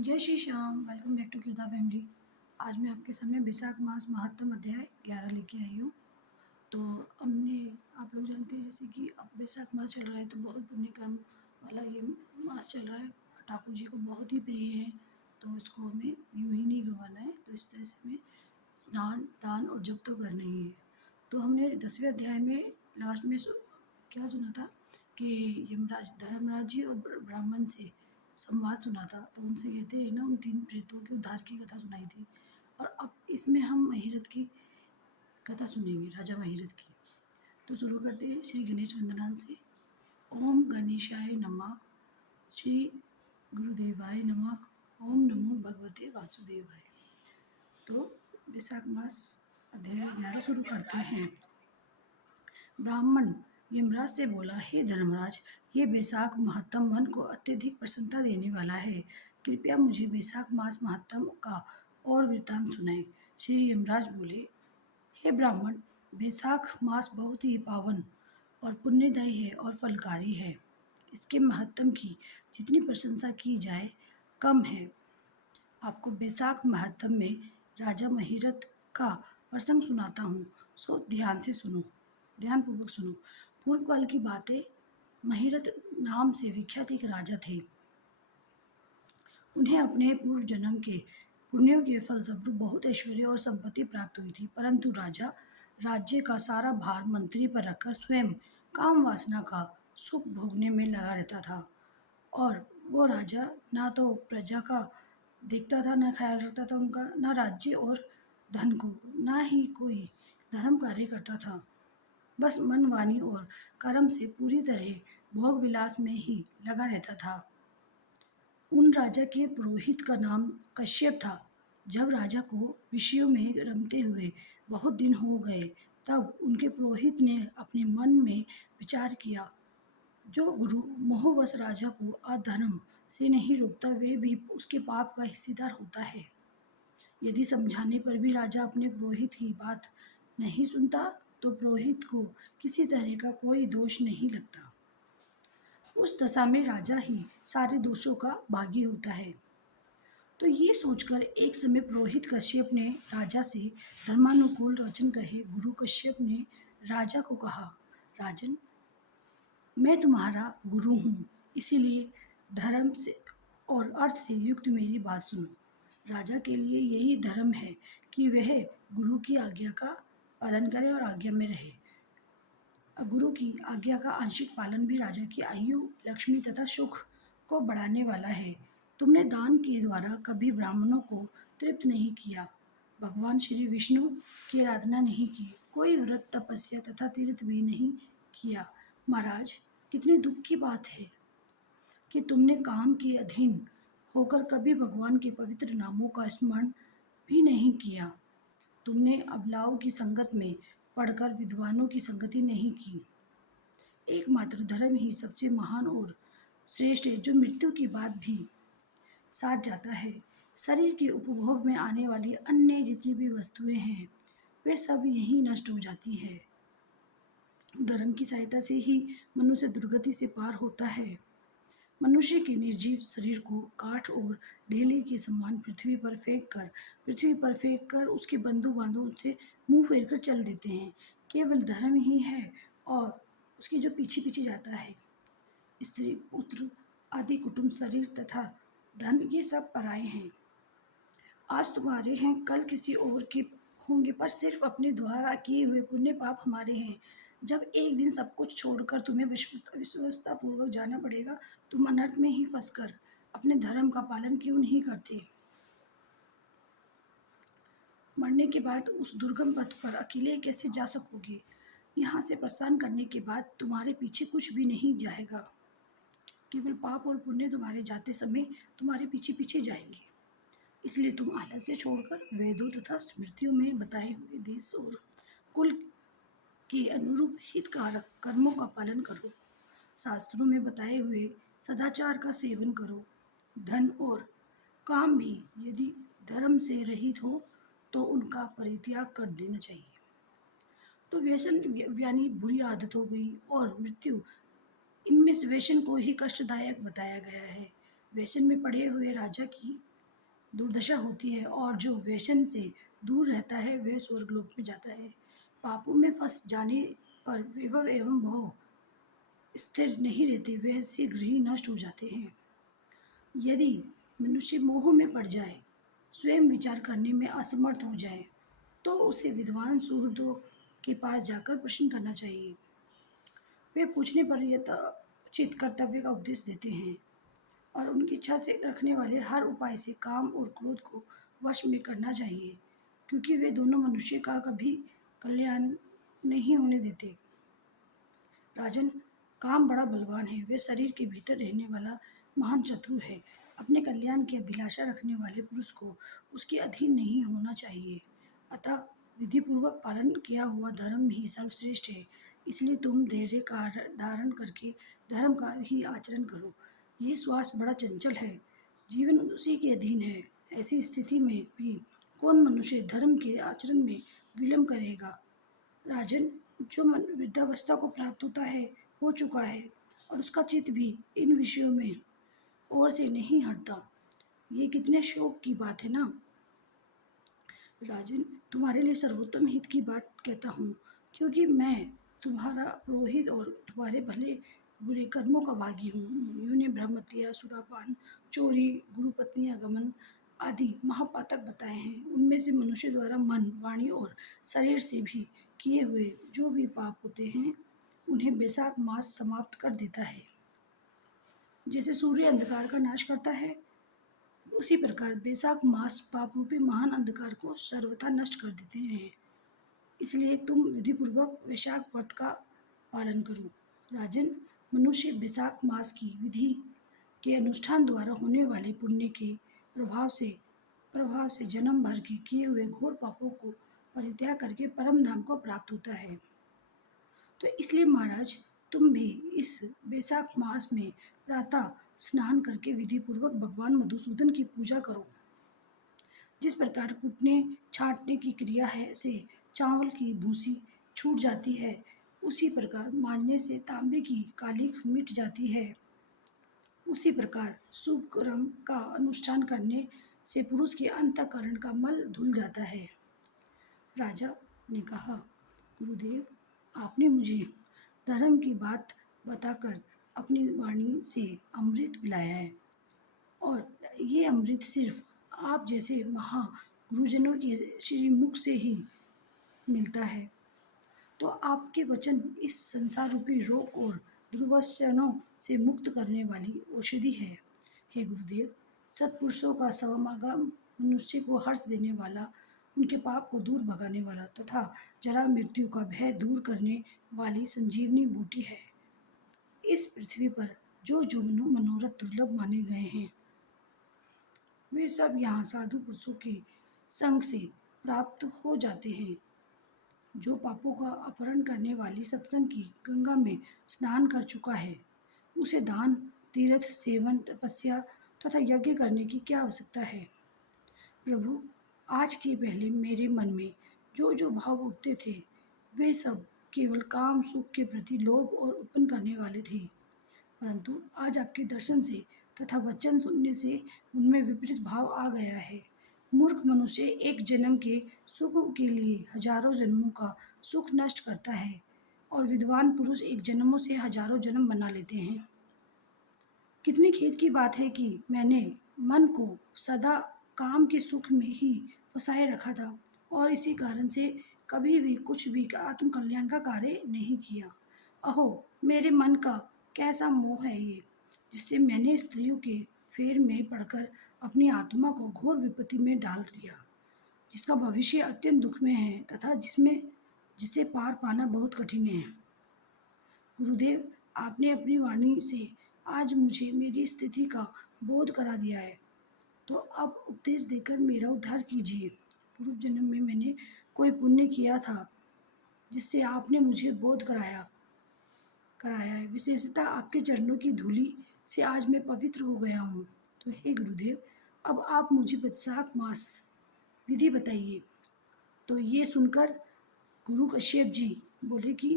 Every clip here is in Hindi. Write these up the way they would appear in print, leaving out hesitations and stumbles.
जय Shri Shyam. Welcome back to किरदा फैमिली। आज मैं आपके सामने बैसाख मास महात्म अध्याय 11 लेके आई हूँ। तो हमने आप लोग जानते हैं जैसे कि अब बैसाख मास चल रहा है तो बहुत पुण्य कर्म वाला ये मास चल रहा है। ठाकुर जी को बहुत ही प्रिय है, तो इसको हमें यूं ही नहीं गंवाना है। तो इस तरह से हमें स्नान दान और जप तो करना ही है। तो हमने 10वें अध्याय में लास्ट में क्या सुना था कि यमराज धर्मराज जी और ब्राह्मण से संवाद सुना था। तो उनसे कहते हैं ना, उन 3 प्रेतों के उद्धार की कथा सुनाई थी। और अब इसमें हम महिरथ की कथा सुनेंगे, राजा महिरथ की। तो शुरू करते हैं श्री गणेश वंदना से। ओम गणेशाय नमः। श्री गुरुदेवाय नमः। ओम नमो भगवते वासुदेवाय। तो बैसाख मास अध्याय 11 शुरू करते हैं। ब्राह्मण यमराज से बोला, हे धर्मराज, ये बैसाख महात्म मन को अत्यधिक प्रसन्नता देने वाला है। कृपया मुझे बैसाख मास महात्म का और वृत्तांत सुनाएं। श्री यमराज बोले, हे ब्राह्मण, बैसाख मास बहुत ही पावन और पुण्यदायी है और फलकारी है। इसके महत्तम की जितनी प्रशंसा की जाए कम है। आपको बैसाख महत्तम में राजा महिरथ का प्रसंग सुनाता हूँ, सो ध्यान से सुनो, ध्यानपूर्वक सुनो। पूर्व काल की बातें। महिरथ नाम से विख्यात एक राजा थे। उन्हें अपने पूर्व जन्म के पुण्यों के फलस्वरूप बहुत ऐश्वर्य और संपत्ति प्राप्त हुई थी, परंतु राजा राज्य का सारा भार मंत्री पर रखकर स्वयं काम वासना का सुख भोगने में लगा रहता था। और वो राजा ना तो प्रजा का देखता था, ना ख्याल रखता था उनका, ना राज्य और धन को, ना ही कोई धर्म कार्य करता था। बस मन, वाणी और कर्म से पूरी तरह भोग विलास में ही लगा रहता था। उन राजा के पुरोहित का नाम कश्यप था। जब राजा को विषयों में रमते हुए बहुत दिन हो गए, तब उनके पुरोहित ने अपने मन में विचार किया, जो गुरु मोहवश राजा को अधर्म से नहीं रोकता, वह भी उसके पाप का हिस्सेदार होता है। यदि समझाने पर भी राजा अपने पुरोहित की बात नहीं सुनता, तो पुरोहित को किसी तरह का कोई दोष नहीं लगता। उस दशा में राजा ही सारे दोषों का भागी होता है। तो ये सोचकर एक समय पुरोहित कश्यप ने राजा से धर्मानुकूल वचन कहे। गुरु कश्यप ने राजा को कहा, राजन, मैं तुम्हारा गुरु हूँ, इसीलिए धर्म से और अर्थ से युक्त मेरी बात सुनो। राजा के लिए यही धर्म है कि वह गुरु की आज्ञा का पालन करे और आज्ञा में रहे। गुरु की आज्ञा का आंशिक पालन भी राजा की आयु, लक्ष्मी तथा सुख को बढ़ाने वाला है। तुमने दान के द्वारा कभी ब्राह्मणों को तृप्त नहीं किया, भगवान श्री विष्णु की आराधना नहीं की, कोई व्रत तपस्या तथा तीर्थ भी नहीं किया। महाराज, कितनी दुख की बात है कि तुमने काम के अधीन होकर कभी भगवान के पवित्र नामों का स्मरण भी नहीं किया। तुमने अबलाओं की संगत में पढ़कर विद्वानों की संगति नहीं की। एकमात्र धर्म ही सबसे महान और श्रेष्ठ है, जो मृत्यु के बाद भी साथ जाता है। शरीर के उपभोग में आने वाली अन्य जितनी भी वस्तुएं हैं, वे सब यहीं नष्ट हो जाती है। धर्म की सहायता से ही मनुष्य दुर्गति से पार होता है। मनुष्य के निर्जीव शरीर को काठ और ढेले के समान पृथ्वी पर फेंक कर उसके बंधु बांधव उससे मुंह फेर कर चल देते हैं। केवल धर्म ही है और उसके जो पीछे पीछे जाता है। स्त्री, पुत्र आदि, कुटुंब, शरीर तथा धन, ये सब पराये हैं। आज तुम्हारे हैं, कल किसी और के होंगे, पर सिर्फ अपने द्वारा किए हुए पुण्य पाप हमारे हैं। जब एक दिन सब कुछ छोड़कर तुम्हें विश्वस्ता पूर्वक जाना पड़ेगा, तुम अनर्थ में ही फंसकर अपने धर्म का पालन क्यों नहीं करते? मरने के बाद उस दुर्गम पथ पर अकेले कैसे जा सकोगे? यहाँ से प्रस्थान करने के बाद तुम्हारे पीछे कुछ भी नहीं जाएगा, केवल पाप और पुण्य तुम्हारे जाते समय तुम्हारे पीछे पीछे जाएंगे। इसलिए तुम आलस्य छोड़कर वेदों तथा स्मृतियों में बताए हुए देश और कुल के अनुरूप हितकारक कर्मों का पालन करो। शास्त्रों में बताए हुए सदाचार का सेवन करो। धन और काम भी यदि धर्म से रहित हो तो उनका परित्याग कर देना चाहिए। तो व्यसन यानी बुरी आदत हो गई, और मृत्यु, इनमें से व्यसन को ही कष्टदायक बताया गया है। व्यसन में पड़े हुए राजा की दुर्दशा होती है, और जो व्यसन से दूर रहता है वह स्वर्गलोक में जाता है। पापों में फंस जाने पर वैभव एवं भोग स्थिर नहीं रहते, वह शीघ्र ही नष्ट हो जाते हैं। यदि मनुष्य मोह में पड़ जाए, स्वयं विचार करने में असमर्थ हो जाए, तो उसे विद्वान सुहृदों के पास जाकर प्रश्न करना चाहिए। वे पूछने पर यथोचित कर्तव्य का उपदेश देते हैं और उनकी इच्छा से रखने वाले हर उपाय से काम और क्रोध को वश में करना चाहिए, क्योंकि वे दोनों मनुष्य का कभी कल्याण नहीं होने देते। राजन, काम बड़ा बलवान है, वह शरीर के भीतर रहने वाला महान शत्रु है। अपने कल्याण की अभिलाषा रखने वाले पुरुष को उसके अधीन नहीं होना चाहिए। अतः विधिपूर्वक पालन किया हुआ धर्म ही सर्वश्रेष्ठ है। इसलिए तुम धैर्य का धारण करके धर्म का ही आचरण करो। ये श्वास बड़ा चंचल है, जीवन उसी के अधीन है। ऐसी स्थिति में भी कौन मनुष्य धर्म के आचरण में विलंब करेगा? राजन, जो मन वृद्धावस्था को प्राप्त होता है हो चुका है, और उसका चित्त भी इन विषयों में ओर से नहीं हटता। ये कितने शोक की बात है ना। राजन, तुम्हारे लिए सर्वोत्तम हित की बात कहता हूँ, क्योंकि मैं तुम्हारा पुरोहित और तुम्हारे भले बुरे कर्मों का भागी हूँ। मुनियों ने ब्रह्मत्या, सुरापान, चोरी, गुरुपत्नी आगमन आदि महापातक बताए हैं। उनमें से मनुष्य द्वारा मन, वाणी और शरीर से भी किए हुए जो भी पाप होते हैं, उन्हें बैसाख मास समाप्त कर देता है। जैसे सूर्य अंधकार का नाश करता है, उसी प्रकार बैसाख मास पाप रूपी महान अंधकार को सर्वथा नष्ट कर देते हैं। इसलिए तुम विधिपूर्वक वैशाख व्रत का पालन करो। राजन, मनुष्य बैसाख मास की विधि के अनुष्ठान द्वारा होने वाले पुण्य के प्रभाव से जन्म भर के किए हुए घोर पापों को परित्याग करके परम धाम को प्राप्त होता है। तो इसलिए महाराज, तुम भी इस बैसाख मास में प्रातः स्नान करके विधि पूर्वक भगवान मधुसूदन की पूजा करो। जिस प्रकार कूटने छाँटने की क्रिया है से चावल की भूसी छूट जाती है, उसी प्रकार मांजने से तांबे की कालिख मिट जाती है। उसी प्रकार शुभ कर्म का अनुष्ठान करने से पुरुष के अंतःकरण का मल धुल जाता है। राजा ने कहा, गुरुदेव, आपने मुझे धर्म की बात बताकर अपनी वाणी से अमृत पिलाया है, और ये अमृत सिर्फ आप जैसे महा गुरुजनों के श्रीमुख से ही मिलता है। तो आपके वचन इस संसार रूपी रोग और दुर्वसनों से मुक्त करने वाली औषधि है। हे गुरुदेव, सत्पुरुषों का समागम मनुष्य को हर्ष देने वाला, उनके पाप को दूर भगाने वाला तथा जरा मृत्यु का भय दूर करने वाली संजीवनी बूटी है। इस पृथ्वी पर जो जो मनोरथ दुर्लभ माने गए हैं, वे सब यहाँ साधु पुरुषों के संग से प्राप्त हो जाते हैं। जो पापों का अपहरण करने वाली सत्संग की गंगा में स्नान कर चुका है, उसे दान, तीर्थ, सेवन, तपस्या तथा यज्ञ करने की क्या आवश्यकता है? प्रभु, आज के पहले मेरे मन में जो जो भाव उठते थे, वे सब केवल काम सुख के प्रति लोभ और उत्पन्न करने वाले थे। परंतु आज आपके दर्शन से तथा वचन सुनने से उनमें विपरीत भाव आ गया है। मूर्ख मनुष्य एक जन्म के सुख के लिए हजारों जन्मों का सुख नष्ट करता है, और विद्वान पुरुष एक जन्मों से हजारों जन्म बना लेते हैं। कितनी खेद की बात है कि मैंने मन को सदा काम के सुख में ही फंसाए रखा था, और इसी कारण से कभी भी कुछ भी आत्म कल्याण का कार्य नहीं किया। अहो, मेरे मन का कैसा मोह है ये, जिससे मैंने स्त्रियों के फेर में पड़कर अपनी आत्मा को घोर विपत्ति में डाल दिया, जिसका भविष्य अत्यंत दुख में है तथा जिसे पार पाना बहुत कठिन है। गुरुदेव, आपने अपनी वाणी से आज मुझे मेरी स्थिति का बोध करा दिया है, तो अब उपदेश देकर मेरा उद्धार कीजिए। पूर्व जन्म में मैंने कोई पुण्य किया था, जिससे आपने मुझे बोध कराया है। विशेषतः आपके चरणों की धूलि से आज मैं पवित्र हो गया हूँ। तो हे गुरुदेव, अब आप मुझे वैशाख मास विधि बताइए। तो ये सुनकर गुरु कश्यप जी बोले कि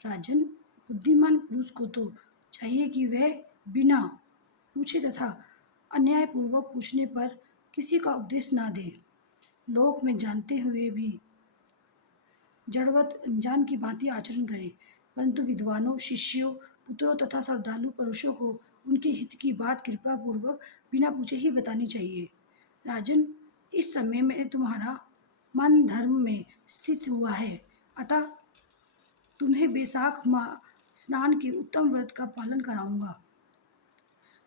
राजन, बुद्धिमान पुरुष को तो चाहिए कि वह बिना पूछे तथा अन्यायपूर्वक पूछने पर किसी का उपदेश ना दे। लोक में जानते हुए भी जड़वत अनजान की भांति आचरण करें, परंतु विद्वानों, शिष्यों, पुत्रों तथा श्रद्धालु पुरुषों को उनके हित की बात कृपा पूर्वक बिना पूछे ही बतानी चाहिए। राजन, इस समय में तुम्हारा मन धर्म में स्थित हुआ है, अतः तुम्हें बैसाख माह स्नान के उत्तम व्रत का पालन कराऊंगा।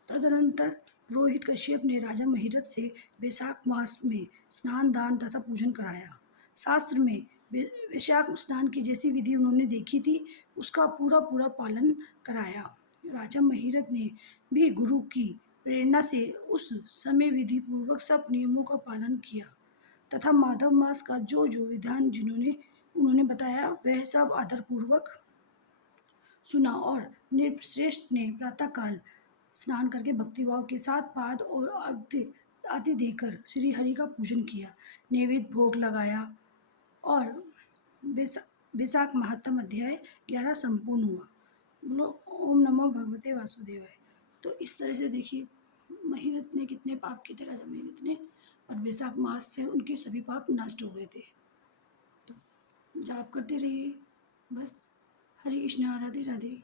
तदनंतर पुरोहित कश्यप ने राजा महिरथ से बैसाख मास में स्नान, दान तथा पूजन कराया। शास्त्र में वैशाख स्नान की जैसी विधि उन्होंने देखी थी, उसका पूरा पूरा पालन कराया। राजा महिरथ ने भी गुरु की प्रेरणा से उस समय विधि पूर्वक सब नियमों का पालन किया तथा माधव मास का जो जो विधान जिन्होंने उन्होंने बताया वह सब आदरपूर्वक सुना और नृपश्रेष्ठ ने प्रातःकाल स्नान करके भक्तिभाव के साथ पाद और अर्घ्य आदि देकर श्री हरि का पूजन किया, नैवेद्य भोग लगाया और बैसाख महात्म अध्याय 11 संपूर्ण हुआ। बोलो ओम नमो भगवते वासुदेवाय। तो इस तरह से देखिए महिरथ ने कितने पाप किए थे राजा महिरथ ने, और बैसाख मास से उनके सभी पाप नष्ट हो गए थे। तो जाप करते रहिए बस। हरे कृष्णा, राधे राधे।